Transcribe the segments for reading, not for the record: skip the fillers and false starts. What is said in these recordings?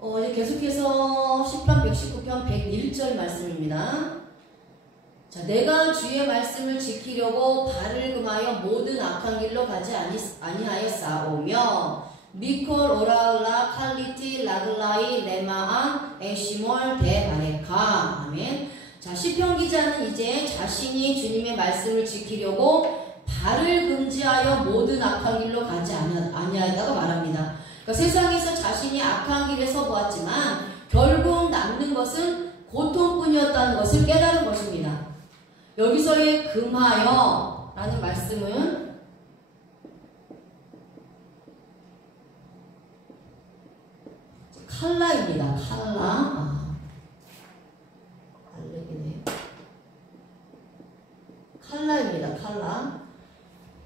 이제 계속해서 시편 119편 101절 말씀입니다. 자, 내가 주의 말씀을 지키려고 발을 금하여 모든 악한 길로 가지 아니하였사오며 미콜 오라울라 칼리티 라글라이 레마안 에시몰 데바레카. 아멘. 자, 시편 기자는 이제 자신이 주님의 말씀을 지키려고 발을 금지하여 모든 악한 길로 가지 아니하였다고 말합니다. 그러니까 세상에서 자신이 악한 길에 서보았지만 결국 남는 것은 고통뿐이었다는 것을 깨달은 것입니다. 여기서의 금하여 라는 말씀은 칼라입니다. 칼라. 칼라입니다. 칼라.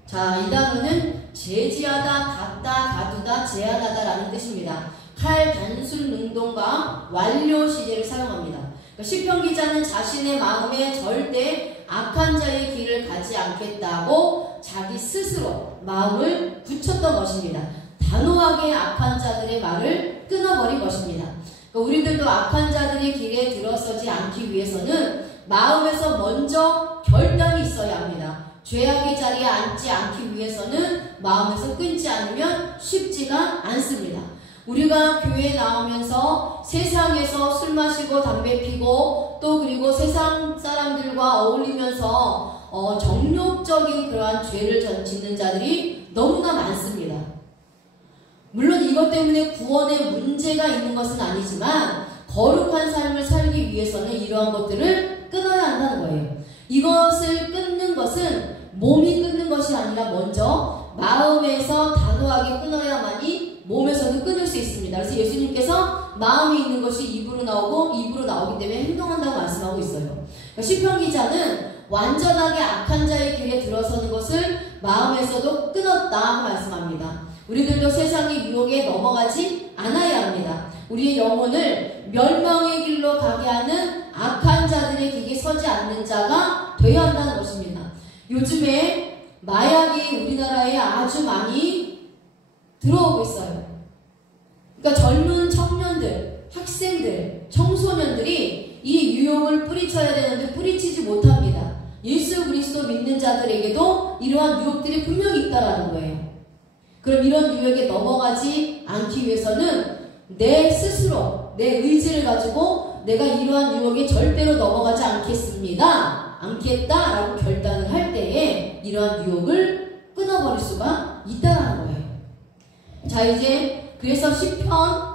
자, 이 단어는 제지하다, 갖다, 가두다, 제한하다 라는 뜻입니다. 칼 단순 능동과 완료 시제를 사용합니다. 시편 기자는 자신의 마음에 절대 악한 자의 길을 가지 않겠다고 자기 스스로 마음을 굳혔던 것입니다. 단호하게 악한 자들의 말을 끊어버린 것입니다. 우리들도 악한 자들의 길에 들어서지 않기 위해서는 마음에서 먼저 결단이 있어야 합니다. 죄악의 자리에 앉지 않기 위해서는 마음에서 끊지 않으면 쉽지가 않습니다. 우리가 교회에 나오면서 세상에서 술 마시고 담배 피고 또 그리고 세상 사람들과 어울리면서 정욕적인 그러한 죄를 짓는 자들이 너무나 많습니다. 물론 이것 때문에 구원에 문제가 있는 것은 아니지만 거룩한 삶을 살기 위해서는 이러한 것들을 끊어야 한다는 거예요. 이것을 끊는 것은 몸이 끊는 것이 아니라 먼저 마음에서 단호하게 끊어야만이 몸에서도 끊을 수 있습니다. 그래서 예수님께서 마음에 있는 것이 입으로 나오고 입으로 나오기 때문에 행동한다고 말씀하고 있어요. 시편 기자는 완전하게 악한 자의 길에 들어서는 것을 마음에서도 끊었다 말씀합니다. 우리들도 세상의 유혹에 넘어가지 않아야 합니다. 우리의 영혼을 멸망의 길로 가게 하는 악한 자들의 길에 서지 않는 자가 되어야 한다는 것입니다. 요즘에 마약이 우리나라에 아주 많이 들어오고 있어요. 그러니까 젊은 청년들, 학생들, 청소년들이 이 유혹을 뿌리쳐야 되는데 뿌리치지 못합니다. 예수 그리스도 믿는 자들에게도 이러한 유혹들이 분명히 있다라는 거예요. 그럼 이런 유혹에 넘어가지 않기 위해서는 내 스스로 내 의지를 가지고 내가 이러한 유혹에 절대로 넘어가지 않겠다라고 결단을 할 때에 이러한 유혹을 끊어버릴 수가 있다는 거예요. 자, 이제 그래서 시편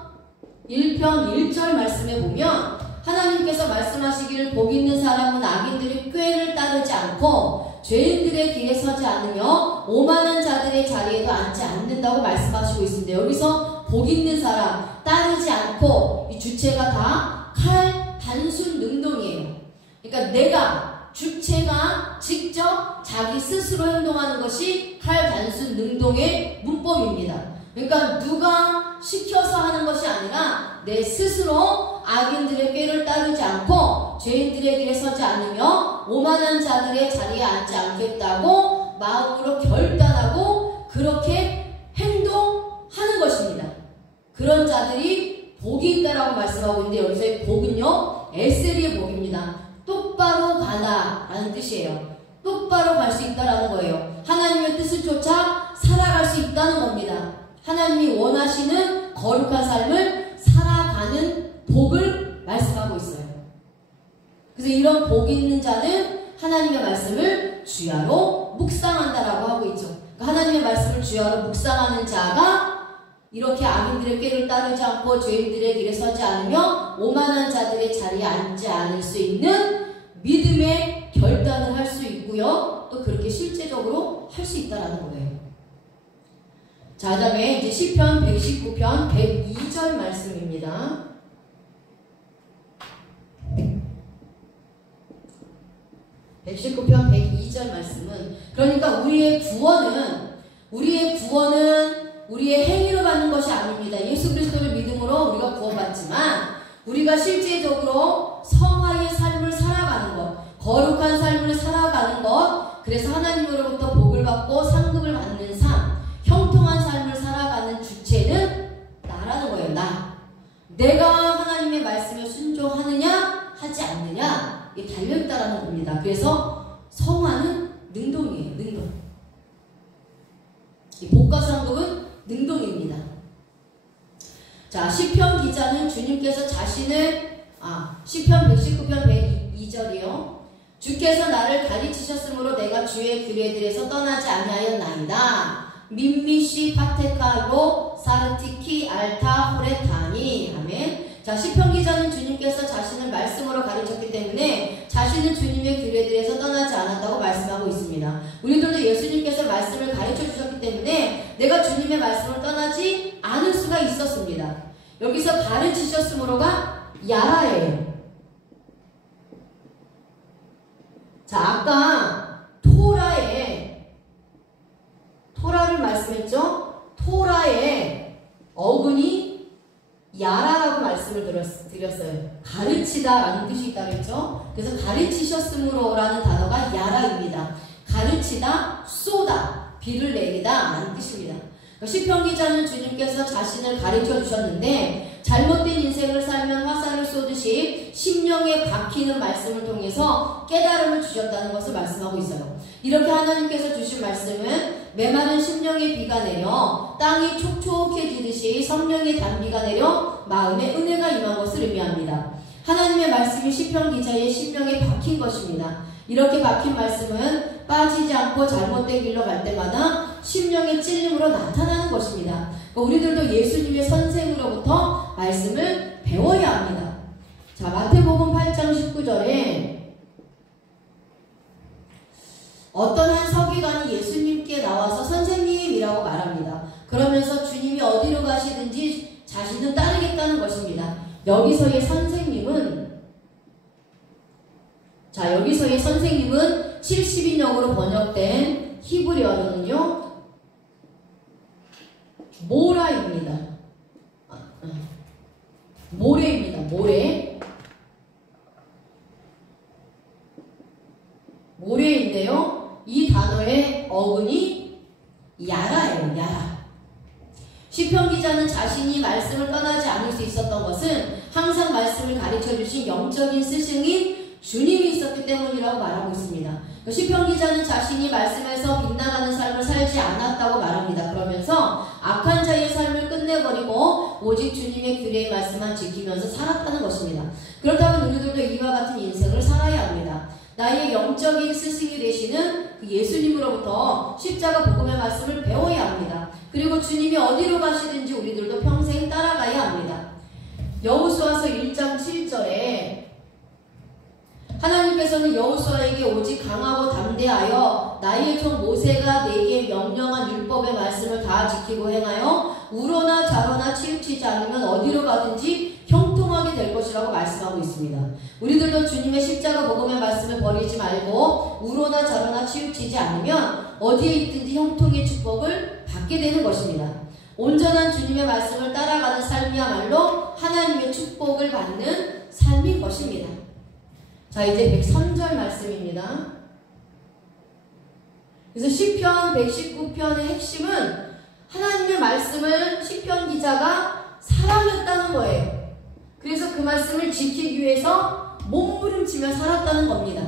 1편 1절 말씀에 보면 하나님께서 말씀하시기를 복 있는 사람은 악인들의 꾀를 따르지 않고 죄인들의 길에 서지 않으며 오만한 자들의 자리에도 앉지 않는다고 말씀하시고 있습니다. 여기서 복 있는 사람, 따르지 않고 이 주체가 다 칼 단순 능동이에요. 그러니까 내가 주체가 직접 자기 스스로 행동하는 것이 칼 단순 능동의 문법입니다. 그러니까 누가 시켜서 하는 것이 아니라 내 스스로 악인들의 꾀를 따르지 않고 죄인들의 길에 서지 않으며 오만한 자들의 자리에 앉지 않겠다고 마음으로 결단하고 그렇게 행동하는 것입니다. 그런 자들이 복이 있다라고 말씀하고 있는데 여기서의 복은요, 에세리의 복입니다. 똑바로 가다 라는 뜻이에요. 똑바로 갈 수 있다라는 거예요. 하나님의 뜻을 쫓아 살아갈 수 있다는 겁니다. 하나님이 원하시는 거룩한 삶을 살아가는 복을 말씀하고 있어요. 그래서 이런 복 있는 자는 하나님의 말씀을 주야로 묵상한다라고 하고 있죠. 그러니까 하나님의 말씀을 주야로 묵상하는 자가 이렇게 악인들의 꾀를 따르지 않고 죄인들의 길에 서지 않으며 오만한 자들의 자리에 앉지 않을 수 있는 믿음의 결단을 할 수 있고요. 또 그렇게 실제적으로 할 수 있다라는 거예요. 자, 그 다음에 이제 시편 119편 102절 말씀입니다. (119편) 102절 말씀은 그러니까 우리의 구원은 우리의 행위로 받는 것이 아닙니다. 예수 그리스도를 믿음으로 우리가 구원받지만 우리가 실제적으로 성화의 삶을 살아가는 것, 거룩한 삶을 살아가는 것, 그래서 하나님으로부터 복을 받고 상급을 받는 삶, 형통한 삶을 살아가는 주체는 나라는 거예요. 내가 순종하느냐 하지 않느냐 이게 달려있다라는 겁니다. 그래서 성화는 능동이에요. 능동. 이 복가상국은 능동입니다. 자, 시편 기자는 주님께서 자신을 시편 119편 102절이요. 주께서 나를 가르치셨으므로 내가 주의 규례들에서 떠나지 아니하였나이다. 민미시 파테카로 사르티키 알타 호레타니. 아멘. 자, 시편 기자는 주님께서 자신을 말씀으로 가르쳤기 때문에 자신은 주님의 규례들에서 떠나지 않았다고 말씀하고 있습니다. 우리들도 예수님께서 말씀을 가르쳐 주셨기 때문에 내가 주님의 말씀을 떠나지 않을 수가 있었습니다. 여기서 가르치셨으므로가 야라예요. 자, 아까 토라를 말씀했죠? 토라의 어근이 야라라고 말씀을 드렸어요. 가르치다라는 뜻이 있다고 했죠? 그래서 가르치셨으므로라는 단어가 야라입니다. 가르치다, 쏘다, 비를 내리다 라는 뜻입니다. 시편 기자는 주님께서 자신을 가르쳐 주셨는데 잘못된 인생을 살면 화살을 쏘듯이 심령에 박히는 말씀을 통해서 깨달음을 주셨다는 것을 말씀하고 있어요. 이렇게 하나님께서 주신 말씀은 메마른 심령에 비가 내려 땅이 촉촉해지듯이 성령의 단비가 내려 마음에 은혜가 임한 것을 의미합니다. 하나님의 말씀이 시편 기자의 심령에 박힌 것입니다. 이렇게 박힌 말씀은 빠지지 않고 잘못된 길로 갈 때마다 심령의 찔림으로 나타나는 것입니다. 우리들도 예수님의 선생으로부터 말씀을 배워야 합니다. 자, 마태복음 8장 19절에 어떤 한 서기관이 예수님께 나와서 선생님이라고 말합니다. 그러면서 주님이 어디로 가시든지 자신은 따르겠다는 것입니다. 여기서의 선생님은 70인역으로 번역된 히브리어는요 모라입니다. 모래입니다. 모래인데요. 이 단어의 어근이 야라예요. 야라. 시편 기자는 자신이 말씀을 떠나지 않을 수 있었던 것은 항상 말씀을 가르쳐 주신 영적인 스승인 주님이 있었기 때문이라고 말하고 있습니다. 시편 기자는 자신이 말씀에서 빗나가는 삶을 살지 않았다고 말합니다. 그러면서 악한 자의 삶을 끝내버리고 오직 주님의 규례의 말씀만 지키면서 살았다는 것입니다. 그렇다면 우리들도 이와 같은 인생을 살아야 합니다. 나의 영적인 스승이 되시는 그 예수님으로부터 십자가 복음의 말씀을 배워야 합니다. 그리고 주님이 어디로 가시든지 우리들도 평생 따라가야 합니다. 여호수아서 1장 7절에 하나님께서는 여호수아에게 오직 강하고 담대하여 나의 종 모세가 내게 명령한 율법의 말씀을 다 지키고 행하여 우로나 좌로나 치우치지 않으면 어디로 가든지 형통하게 될 것이라고 말씀하고 있습니다. 우리들도 주님의 십자가 복음의 말씀을 버리지 말고 우로나 좌로나 치우치지 않으면 어디에 있든지 형통의 축복을 받게 되는 것입니다. 온전한 주님의 말씀을 따라가는 삶이야말로 하나님의 축복을 받는 삶인 것입니다. 자, 이제 103절 말씀입니다. 그래서 시편 119편의 핵심은 하나님의 말씀을 시편 기자가 사랑했다는 거예요. 그래서 그 말씀을 지키기 위해서 몸부림치며 살았다는 겁니다.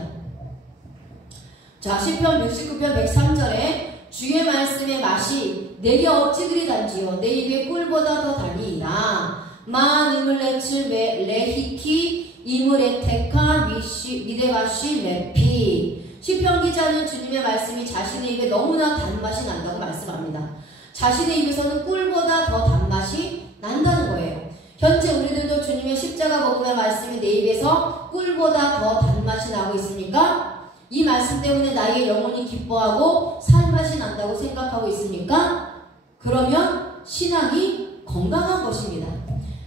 자, 시편 119편 103절에 주의 말씀의 맛이 내게 어찌 그리 단지요 내 입에 꿀보다 더 달이이다. 마 니물레츠 레히키 이무레테카 미데가시 레피. 시편 기자는 주님의 말씀이 자신의 입에 너무나 단맛이 난다고 말씀합니다. 자신의 입에서는 꿀보다 더 단맛이 난다는 거예요. 현재 우리들도 주님의 십자가 복음의 말씀이 내 입에서 꿀보다 더 단맛이 나고 있습니까? 이 말씀 때문에 나의 영혼이 기뻐하고 살맛이 난다고 생각하고 있습니까? 그러면 신앙이 건강한 것입니다.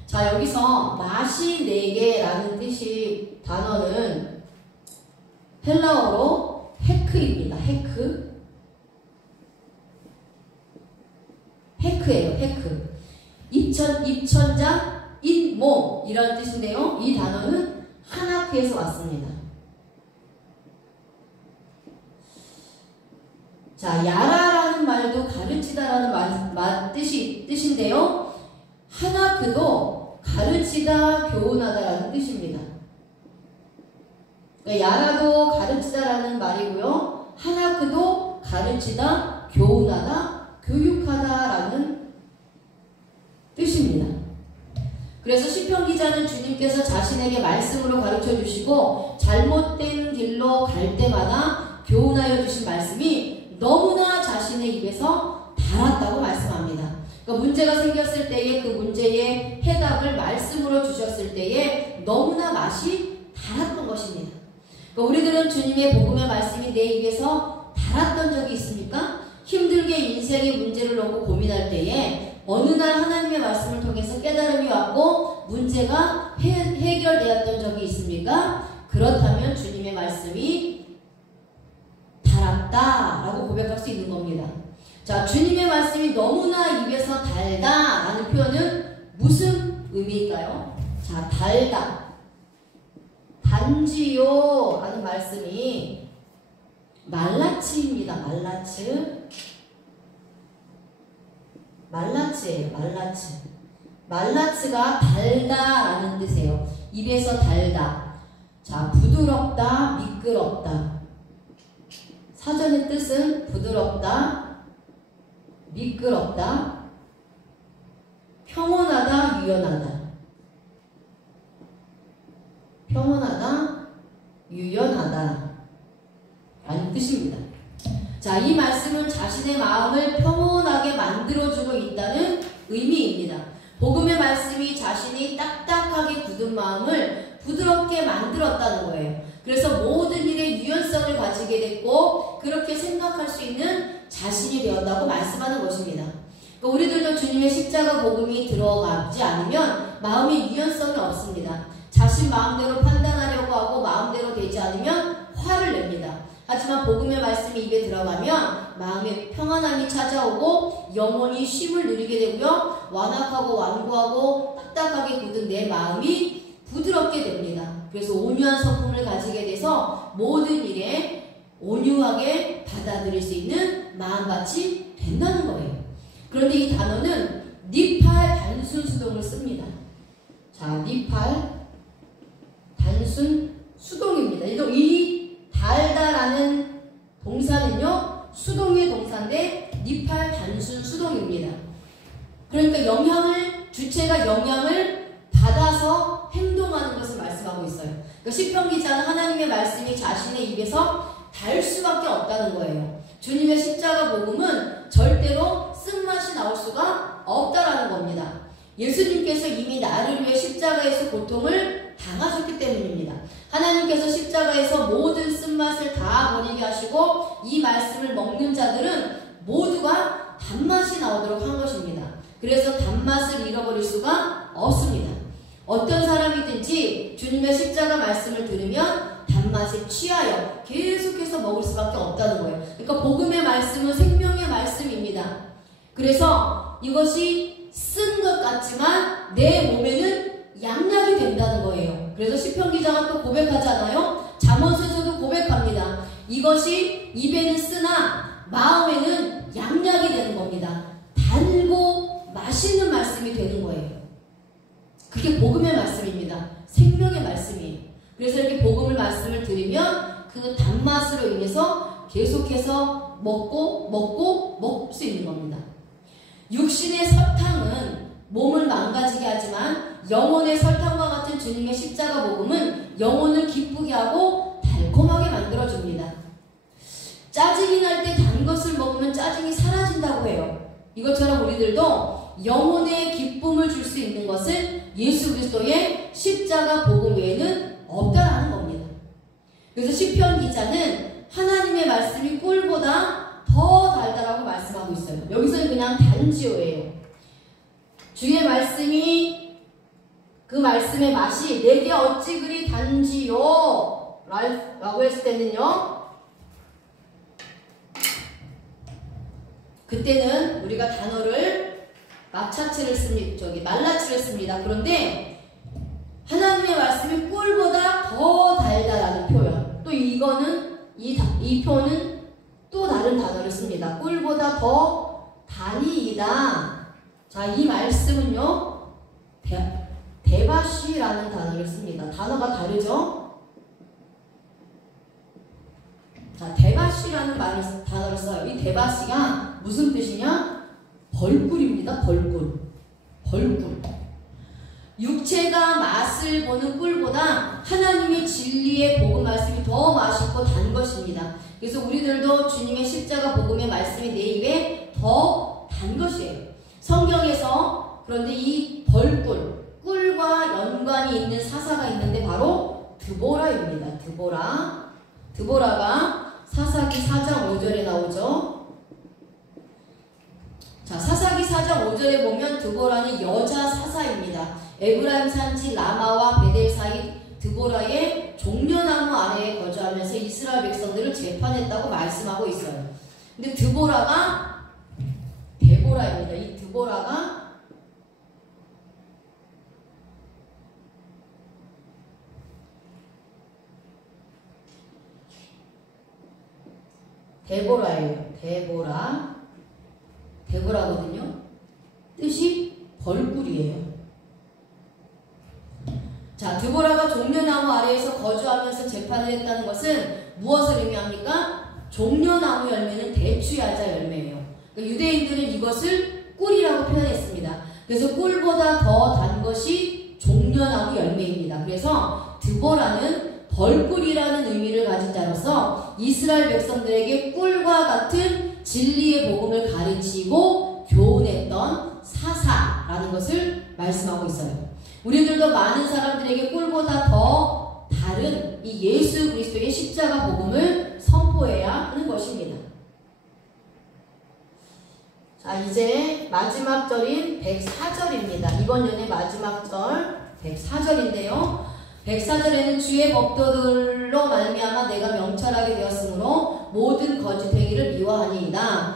자, 여기서 맛이 네개라는 뜻이 단어는 헬라어로 헤크입니다. 헤크예요. 헤크. 입천장, 인몸 이런 뜻인데요. 이 단어는 하나크에서 왔습니다. 자, 야라라는 말도 가르치다라는 뜻인데요. 하나크도 가르치다, 교훈하다라는 뜻입니다. 그러니까 야라도 가르치다라는 말이고요. 하나크도 가르치다, 교훈하다, 교육하다라는 뜻입니다. 그래서 시편 기자는 주님께서 자신에게 말씀으로 가르쳐 주시고 잘못된 길로 갈 때마다 교훈하여 주신 말씀이 너무나 자신의 입에서 달았다고 말씀합니다. 그러니까 문제가 생겼을 때에 그 문제의 해답을 말씀으로 주셨을 때에 너무나 맛이 달았던 것입니다. 그러니까 우리들은 주님의 복음의 말씀이 내 입에서 달았던 적이 있습니까? 힘들게 인생의 문제를 놓고 고민할 때에 어느 날 하나님의 말씀을 통해서 깨달음이 왔고 문제가 해결되었던 적이 있습니까? 그렇다면 주님의 말씀이 달았다라고 고백할 수 있는 겁니다. 자, 주님의 말씀이 너무나 입에서 달다라는 표현은 무슨 의미일까요? 자, 달다. 단지요 라는 말씀이 말라치입니다. 말라치예요. 말라츠가 달다라는 뜻이에요. 입에서 달다. 자, 부드럽다, 미끄럽다. 사전의 뜻은 부드럽다, 미끄럽다, 평온하다, 유연하다. 평온하다, 유연하다 라는 뜻입니다. 자, 이 말씀은 자신의 마음을 평온하게 만들어주고 있다는 의미입니다. 복음의 말씀이 자신이 딱딱하게 굳은 마음을 부드럽게 만들었다는 거예요. 그래서 모든 일에 유연성을 가지게 됐고 그렇게 생각할 수 있는 자신이 되었다고 말씀하는 것입니다. 그러니까 우리들도 주님의 십자가 복음이 들어가지 않으면 마음의 유연성이 없습니다. 자신 마음대로 판단하려고 하고 마음대로 되지 않으면 화를 냅니다. 하지만 복음의 말씀이 입에 들어가면 마음에 평안함이 찾아오고 영혼이 쉼을 누리게 되고요. 완악하고 완고하고 딱딱하게 굳은 내 마음이 부드럽게 됩니다. 그래서 온유한 성품을 가지게 돼서 모든 일에 온유하게 받아들일 수 있는 마음같이 된다는 거예요. 그런데 이 단어는 니팔 단순 수동을 씁니다. 자, 니팔 단순 수동입니다. 이 달다라는 동사는요, 수동의 동사인데 니팔 단순 수동입니다. 그러니까 주체가 영향을 받아서 행동하는 것을 말씀하고 있어요. 그러니까 시편 기자는 하나님의 말씀이 자신의 입에서 달 수밖에 없다는 거예요. 주님의 십자가 복음은 절대로 쓴맛이 나올 수가 없다라는 겁니다. 예수님께서 이미 나를 위해 십자가에서 고통을 당하셨기 때문입니다. 하나님께서 십자가에서 모든 쓴맛을 다 버리게 하시고 이 말씀을 먹는 자들은 모두가 단맛이 나오도록 한 것입니다. 그래서 단맛을 잃어버릴 수가 없습니다. 어떤 사람이든지 주님의 십자가 말씀을 들으면 단맛에 취하여 계속해서 먹을 수밖에 없다는 거예요. 그러니까 복음의 말씀은 생명의 말씀입니다. 그래서 이것이 쓴 것 같지만 내 몸에는 양약이 된다는 거예요. 그래서 시편 기자가 또 고백하잖아요. 잠언서에서도 고백합니다. 이것이 입에는 쓰나 마음에는 양약이 되는 겁니다. 달고 맛있는 말씀이 되는 거예요. 그게 복음의 말씀입니다. 생명의 말씀이에요. 그래서 이렇게 복음의 말씀을 들으면 그 단맛으로 인해서 계속해서 먹을 수 있는 겁니다. 육신의 설탕은 몸을 망가지게 하지만 영혼의 설탕과 같은 주님의 십자가 복음은 영혼을 기쁘게 하고 달콤하게 만들어줍니다. 짜증이 날 때 단 것을 먹으면 짜증이 사라진다고 해요. 이것처럼 우리들도 영혼의 기쁨을 줄 수 있는 것은 예수 그리스도의 십자가 복음 외에는 없다라는 겁니다. 그래서 시편 기자는 하나님의 말씀이 꿀보다 더 달다라고 말씀하고 있어요. 여기서는 그냥 단지요예요. 주의 말씀이 그 말씀의 맛이 내게 어찌 그리 단지요 라고 했을 때는요, 그때는 우리가 단어를 말라치를 씁니다. 그런데 하나님의 말씀이 꿀보다 더 달다라는 표현. 또 이거는 이 표현은 또 다른 단어를 씁니다. 꿀보다 더 단이이다. 자, 이 말씀은요, 대박 대바시라는 단어를 씁니다. 단어가 다르죠? 자, 대바시라는 단어를 써요. 이 대바시가 무슨 뜻이냐? 벌꿀입니다. 벌꿀. 육체가 맛을 보는 꿀보다 하나님의 진리의 복음 말씀이 더 맛있고 단 것입니다. 그래서 우리들도 주님의 십자가 복음의 말씀이 내 입에 더 단 것이에요. 성경에서 그런데 이 벌꿀, 꿀과 연관이 있는 사사가 있는데 바로 드보라입니다. 드보라가 사사기 4장 5절에 나오죠. 자, 사사기 4장 5절에 보면 드보라는 여자 사사입니다. 에브라임 산지 라마와 베델 사이 드보라의 종려나무 아래에 거주하면서 이스라엘 백성들을 재판했다고 말씀하고 있어요. 근데 드보라가 데보라입니다. 이 드보라가 데보라예요. 데보라거든요. 뜻이 벌꿀이에요. 자, 드보라가 종려나무 아래에서 거주하면서 재판을 했다는 것은 무엇을 의미합니까? 종려나무 열매는 대추야자 열매예요. 그러니까 유대인들은 이것을 꿀이라고 표현했습니다. 그래서 꿀보다 더 단 것이 종려나무 열매입니다. 그래서 드보라는 벌꿀이라는 의미를 가진 자로서 이스라엘 백성들에게 꿀과 같은 진리의 복음을 가르치고 교훈했던 사사라는 것을 말씀하고 있어요. 우리들도 많은 사람들에게 꿀보다 더 다른 이 예수 그리스도의 십자가 복음을 선포해야 하는 것입니다. 자, 이제 마지막 절인 104절입니다. 이번 연의 마지막 절 104절인데요. 104절에는 주의 법도들로 말미암아 내가 명철하게 되었으므로 모든 거짓 행위를 미워하니이다.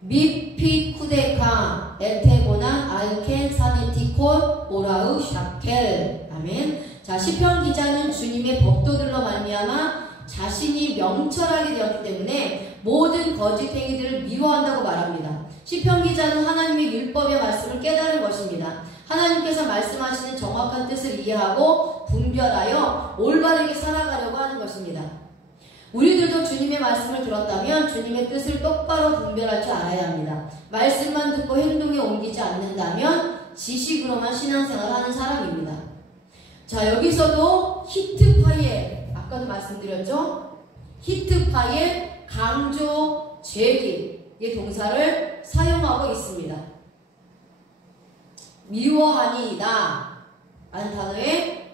미피쿠데카 에테고난 알켄 사니티콜 오라우 샤켈. 아멘. 자, 시편 기자는 주님의 법도들로 말미암아 자신이 명철하게 되었기 때문에 모든 거짓 행위들을 미워한다고 말합니다. 시편 기자는 하나님의 율법의 말씀을 깨달은 것입니다. 하나님께서 말씀하시는 정확한 뜻을 이해하고 분별하여 올바르게 살아가려고 하는 것입니다. 우리들도 주님의 말씀을 들었다면 주님의 뜻을 똑바로 분별할 줄 알아야 합니다. 말씀만 듣고 행동에 옮기지 않는다면 지식으로만 신앙생활을 하는 사람입니다. 자, 여기서도 히트파의, 아까도 말씀드렸죠? 히트파의 강조 제기의 동사를 사용하고 있습니다. 미워하니이다 라는 단어의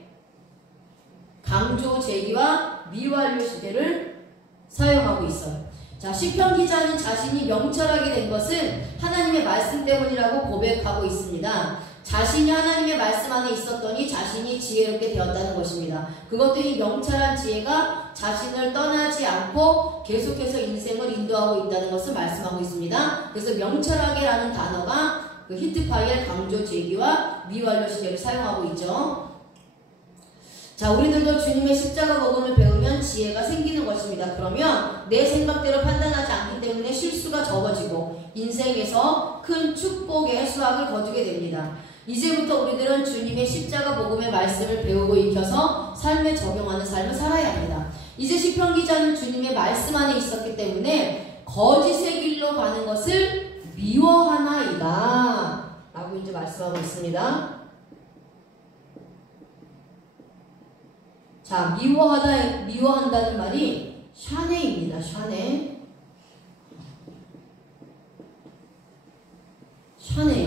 강조 제기와 미완료 시제를 사용하고 있어요. 자, 시편 기자는 자신이 명철하게 된 것은 하나님의 말씀 때문이라고 고백하고 있습니다. 자신이 하나님의 말씀 안에 있었더니 자신이 지혜롭게 되었다는 것입니다. 그것도 이 명철한 지혜가 자신을 떠나지 않고 계속해서 인생을 인도하고 있다는 것을 말씀하고 있습니다. 그래서 명철하게라는 단어가 그 히트파이엘 강조 제기와 미완료 시제를 사용하고 있죠. 자, 우리들도 주님의 십자가 복음을 배우면 지혜가 생기는 것입니다. 그러면 내 생각대로 판단하지 않기 때문에 실수가 적어지고 인생에서 큰 축복의 수확을 거두게 됩니다. 이제부터 우리들은 주님의 십자가 복음의 말씀을 배우고 익혀서 삶에 적용하는 삶을 살아야 합니다. 이제 시편 기자는 주님의 말씀 안에 있었기 때문에 거짓의 길로 가는 것을 미워하나이다 라고 이제 말씀하고 있습니다. 자, 미워한다는 말이 샤네입니다. 샤네예요.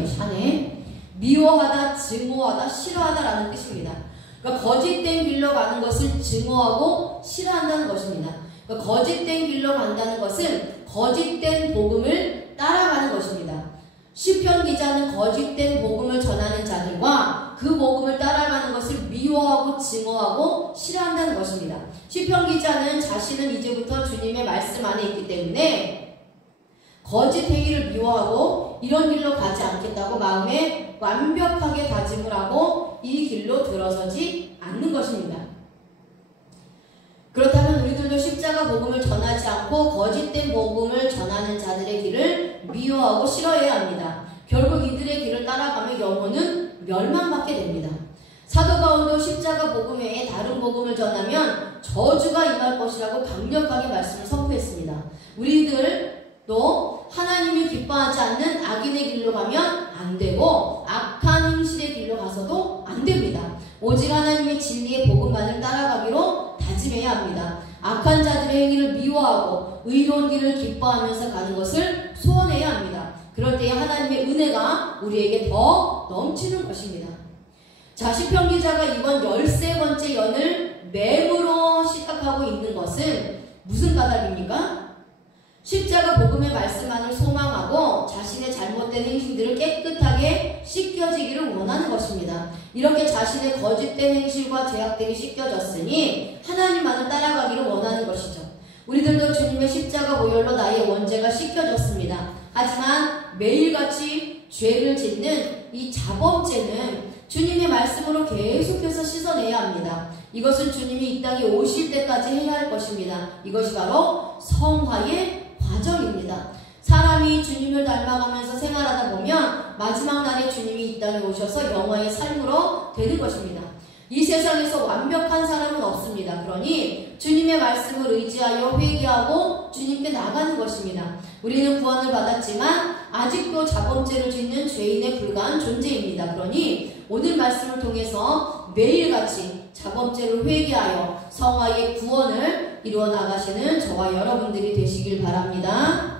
샤네. 미워하다, 증오하다, 싫어하다라는 뜻입니다. 그러니까 거짓된 길로 가는 것을 증오하고 싫어한다는 것입니다. 그러니까 거짓된 길로 간다는 것은 거짓된 복음을 따라가는 것입니다. 시편 기자는 거짓된 복음을 전하는 자들과 그 복음을 따라가는 것을 미워하고 증오하고 싫어한다는 것입니다. 시편 기자는 자신은 이제부터 주님의 말씀 안에 있기 때문에 거짓 행위를 미워하고 이런 길로 가지 않겠다고 마음에 완벽하게 다짐을 하고 이 길로 들어서지 않는 것입니다. 그렇다면 우리들도 십자가 복음을 전하지 않고 거짓된 복음을 전하는 자들의 길을 미워하고 싫어해야 합니다. 결국 이들의 길을 따라가면 영혼은 멸망받게 됩니다. 사도 바울도 십자가 복음 외에 다른 복음을 전하면 저주가 임할 것이라고 강력하게 말씀을 선포했습니다. 우리들도 하나님이 기뻐하지 않는 악인의 길로 가면 안 되고 악한 행실의 길로 가서도 안 됩니다. 오직 하나님의 진리의 복음만을 따라가기로 다짐해야 합니다. 악한 자들의 행위를 미워하고 의로운 길을 기뻐하면서 가는 것을 소원해야 합니다. 그럴 때에 하나님의 은혜가 우리에게 더 넘치는 것입니다. 자, 시편 기자가 이번 13번째 연을 맹으로 시작하고 있는 것은 무슨 까닭입니까? 십자가 복음의 말씀만을 소망하고 자신의 잘못된 행실들을 깨끗하게 씻겨지기를 원하는 것입니다. 이렇게 자신의 거짓된 행실과 죄악들이 씻겨졌으니 하나님만을 따라가기를 원하는 것이죠. 우리들도 주님의 십자가 보혈로 나의 원죄가 씻겨졌습니다. 하지만 매일같이 죄를 짓는 이 자범죄는 주님의 말씀으로 계속해서 씻어내야 합니다. 이것은 주님이 이 땅에 오실 때까지 해야 할 것입니다. 이것이 바로 성화의 과정입니다. 사람이 주님을 닮아가면서 생활하다 보면 마지막 날에 주님이 이 땅에 오셔서 영화의 삶으로 되는 것입니다. 이 세상에서 완벽한 사람은 없습니다. 그러니 주님의 말씀을 의지하여 회개하고 주님께 나가는 것입니다. 우리는 구원을 받았지만 아직도 자범죄를 짓는 죄인에 불과한 존재입니다. 그러니 오늘 말씀을 통해서 매일같이 자범죄를 회개하여 성화의 구원을 이루어 나가시는 저와 여러분들이 되시길 바랍니다.